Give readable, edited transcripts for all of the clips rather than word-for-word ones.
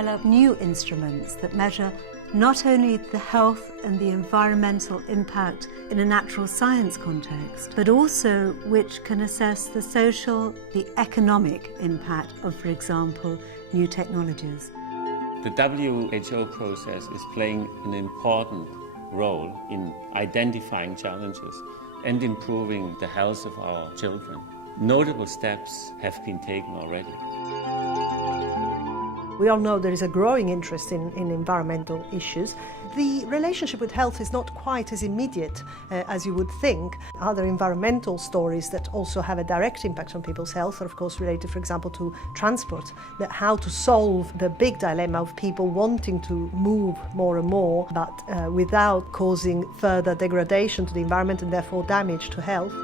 develop new instruments that measure not only the health and the environmental impact in a natural science context, but also which can assess the social, the economic impact of, for example, new technologies. The WHO process is playing an important role in identifying challenges and improving the health of our children. Notable steps have been taken already. We all know there is a growing interest in environmental issues. The relationship with health is not quite as immediate as you would think. Other environmental stories that also have a direct impact on people's health are of course related, for example, to transport. That how to solve the big dilemma of people wanting to move more and more, but without causing further degradation to the environment and therefore damage to health.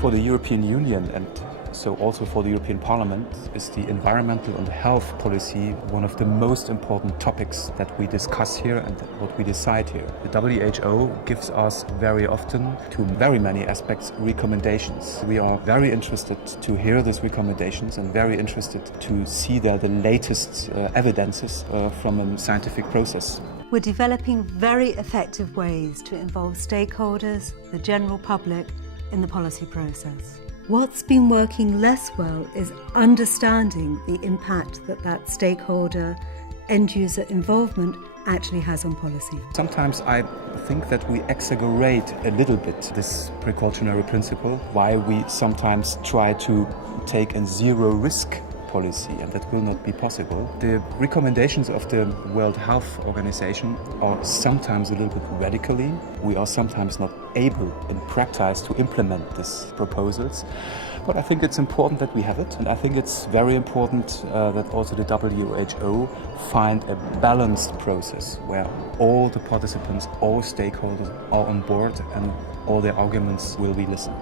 For the European Union and so also for the European Parliament is the environmental and health policy one of the most important topics that we discuss here and what we decide here. The WHO gives us very often, to very many aspects, recommendations. We are very interested to hear these recommendations and very interested to see the latest evidences from a scientific process. We're developing very effective ways to involve stakeholders, the general public, in the policy process. What's been working less well is understanding the impact that stakeholder, end-user involvement actually has on policy. Sometimes I think that we exaggerate a little bit this precautionary principle, why we sometimes try to take a zero-risk policy, and that will not be possible. The recommendations of the World Health Organization are sometimes a little bit radically. We are sometimes not able in practice to implement these proposals, but I think it's important that we have it, and I think it's very important that also the WHO find a balanced process where all the participants, all stakeholders are on board and all their arguments will be listened.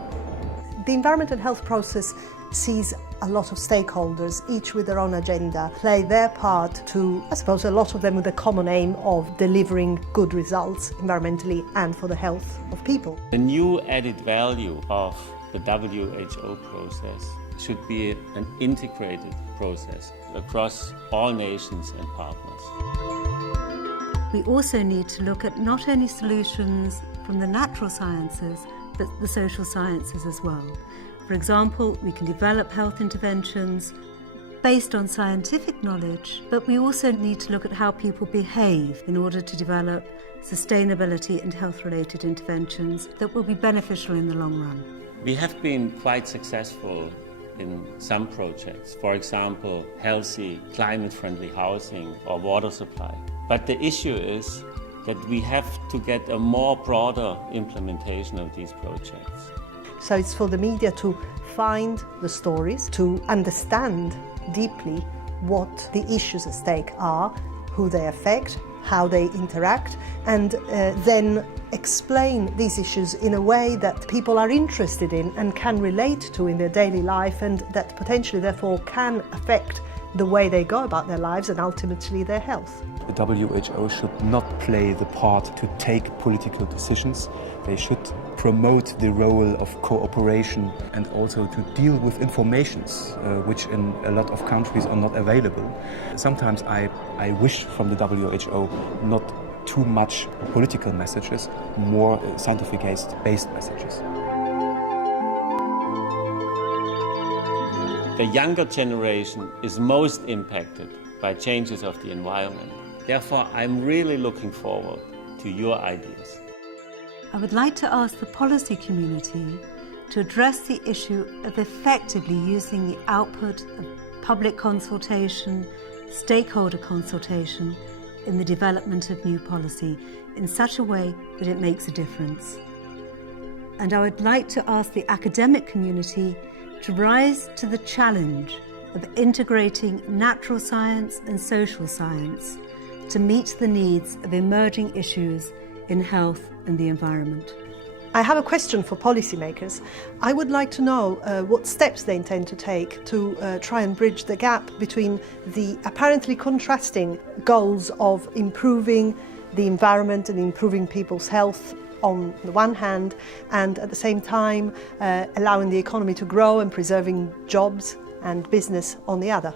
The environment and health process sees a lot of stakeholders, each with their own agenda, play their part to, I suppose, a lot of them with the common aim of delivering good results environmentally and for the health of people. The new added value of the WHO process should be an integrated process across all nations and partners. We also need to look at not only solutions from the natural sciences, but the social sciences as well. For example, we can develop health interventions based on scientific knowledge, but we also need to look at how people behave in order to develop sustainability and health-related interventions that will be beneficial in the long run. We have been quite successful in some projects, for example, healthy, climate-friendly housing or water supply. But the issue is that we have to get a more broader implementation of these projects. So it's for the media to find the stories, to understand deeply what the issues at stake are, who they affect, how they interact, and then explain these issues in a way that people are interested in and can relate to in their daily life, and that potentially therefore can affect the way they go about their lives and ultimately their health. The WHO should not play the part to take political decisions. They should promote the role of cooperation and also to deal with informations which in a lot of countries are not available. Sometimes I wish from the WHO not too much political messages, more scientific-based messages. The younger generation is most impacted by changes of the environment. Therefore, I'm really looking forward to your ideas. I would like to ask the policy community to address the issue of effectively using the output of public consultation, stakeholder consultation in the development of new policy in such a way that it makes a difference. And I would like to ask the academic community to rise to the challenge of integrating natural science and social science to meet the needs of emerging issues in health and the environment. I have a question for policymakers. I would like to know what steps they intend to take to try and bridge the gap between the apparently contrasting goals of improving the environment and improving people's health on the one hand, and at the same time allowing the economy to grow and preserving jobs and business on the other.